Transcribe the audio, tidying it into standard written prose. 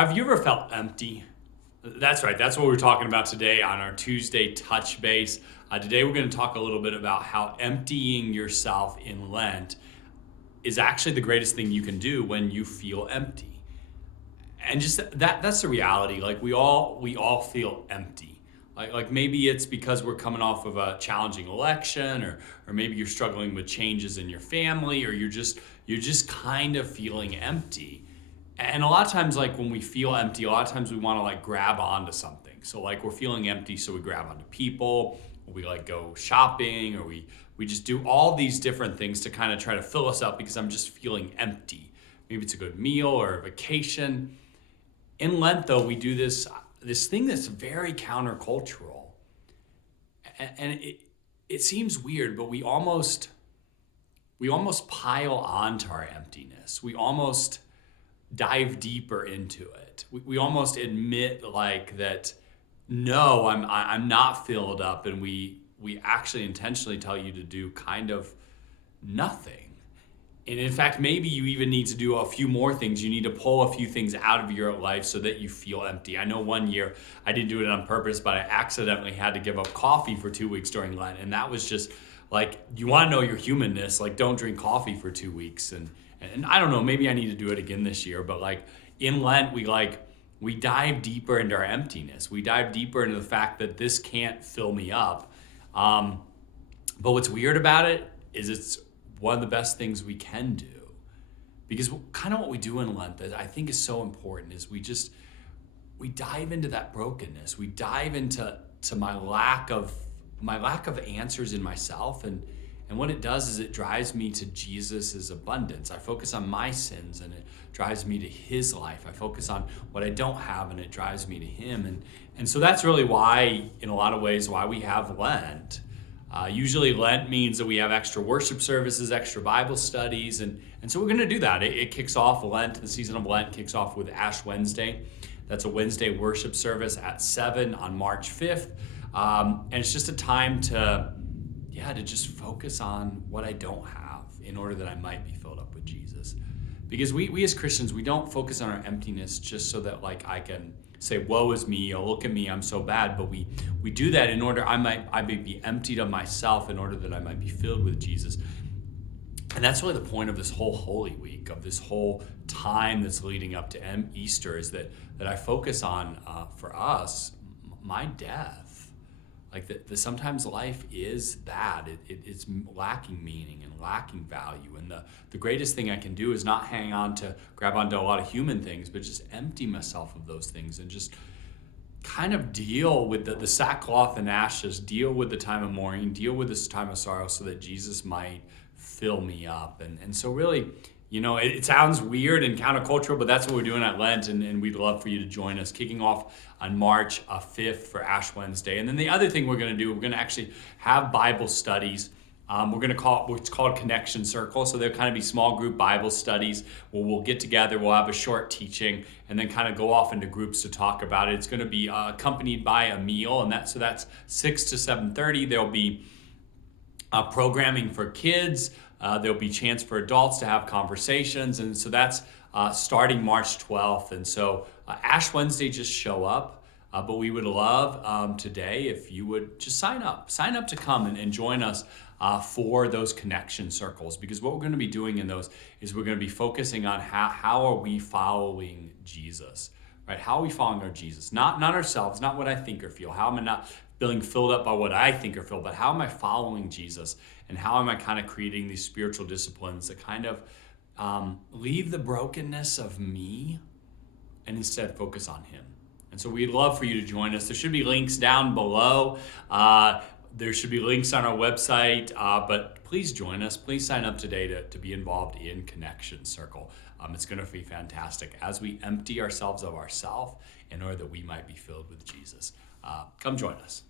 Have you ever felt empty? That's right. That's what we're talking about today on our Tuesday touch base. Today, we're going to talk a little bit about how emptying yourself in Lent is actually the greatest thing you can do when you feel empty. And just that's the reality. Like we all feel empty. Like maybe it's because we're coming off of a challenging election, or maybe you're struggling with changes in your family, or you're just kind of feeling empty. And a lot of times, like when we feel empty, a lot of times we want to like grab onto something. So like we're feeling empty, so we grab onto people, or we like go shopping, or we just do all these different things to kind of try to fill us up because I'm just feeling empty. Maybe it's a good meal or a vacation. In Lent, though, we do this thing that's very countercultural, and it seems weird, but we almost pile onto our emptiness. We almost dive deeper into it. We almost admit like that. No, I'm not filled up, and we actually intentionally tell you to do kind of nothing. And in fact, maybe you even need to do a few more things. You need to pull a few things out of your life so that you feel empty. I know one year I didn't do it on purpose, but I accidentally had to give up coffee for 2 weeks during Lent. And that was just like, you want to know your humanness, like don't drink coffee for 2 weeks. And I don't know, maybe I need to do it again this year, but like in Lent, we dive deeper into our emptiness. We dive deeper into the fact that this can't fill me up. But what's weird about it is it's one of the best things we can do. Because kind of what we do in Lent that I think is so important is we dive into that brokenness. We dive into my lack of answers in myself, and what it does is it drives me to Jesus's abundance. I focus on my sins and it drives me to his life. I focus on what I don't have and it drives me to him. And so that's really why, in a lot of ways, why we have Lent. Usually Lent means that we have extra worship services, extra Bible studies, and so we're going to do that. It kicks off Lent, the season of Lent kicks off with Ash Wednesday. That's a Wednesday worship service at 7 on March 5th. And it's just a time to just focus on what I don't have in order that I might be filled up with Jesus. Because we as Christians, we don't focus on our emptiness just so that like I can say, woe is me, oh, look at me, I'm so bad. But we do that in order I might be emptied of myself in order that I might be filled with Jesus. And that's really the point of this whole Holy Week, of this whole time that's leading up to Easter, is that I focus on, for us, my death. Like that sometimes life is that. It's lacking meaning and lacking value. And the greatest thing I can do is not grab onto a lot of human things, but just empty myself of those things and just kind of deal with the sackcloth and ashes, deal with the time of mourning, deal with this time of sorrow so that Jesus might fill me up. And so really, it sounds weird and countercultural, but that's what we're doing at Lent, and we'd love for you to join us, kicking off on March 5th for Ash Wednesday. And then the other thing we're going to do, we're going to actually have Bible studies. We're going to call it what's called Connection Circle. So they'll kind of be small group Bible studies where we'll get together, we'll have a short teaching, and then kind of go off into groups to talk about it. It's going to be accompanied by a meal, and that's 6 to 7:30. There'll be programming for kids. There'll be chance for adults to have conversations. And so that's starting March 12th. And so Ash Wednesday, just show up. But we would love today if you would just sign up to come and join us for those connection circles. Because what we're going to be doing in those is we're going to be focusing on how are we following Jesus, right? How are we following our Jesus? Not ourselves, not what I think or feel. How am I not feeling filled up by what I think or feel, but how am I following Jesus? And how am I kind of creating these spiritual disciplines that kind of leave the brokenness of me and instead focus on him? And so we'd love for you to join us. There should be links down below. There should be links on our website, but please join us. Please sign up today to be involved in Connection Circle. It's going to be fantastic as we empty ourselves of ourselves in order that we might be filled with Jesus. Come join us.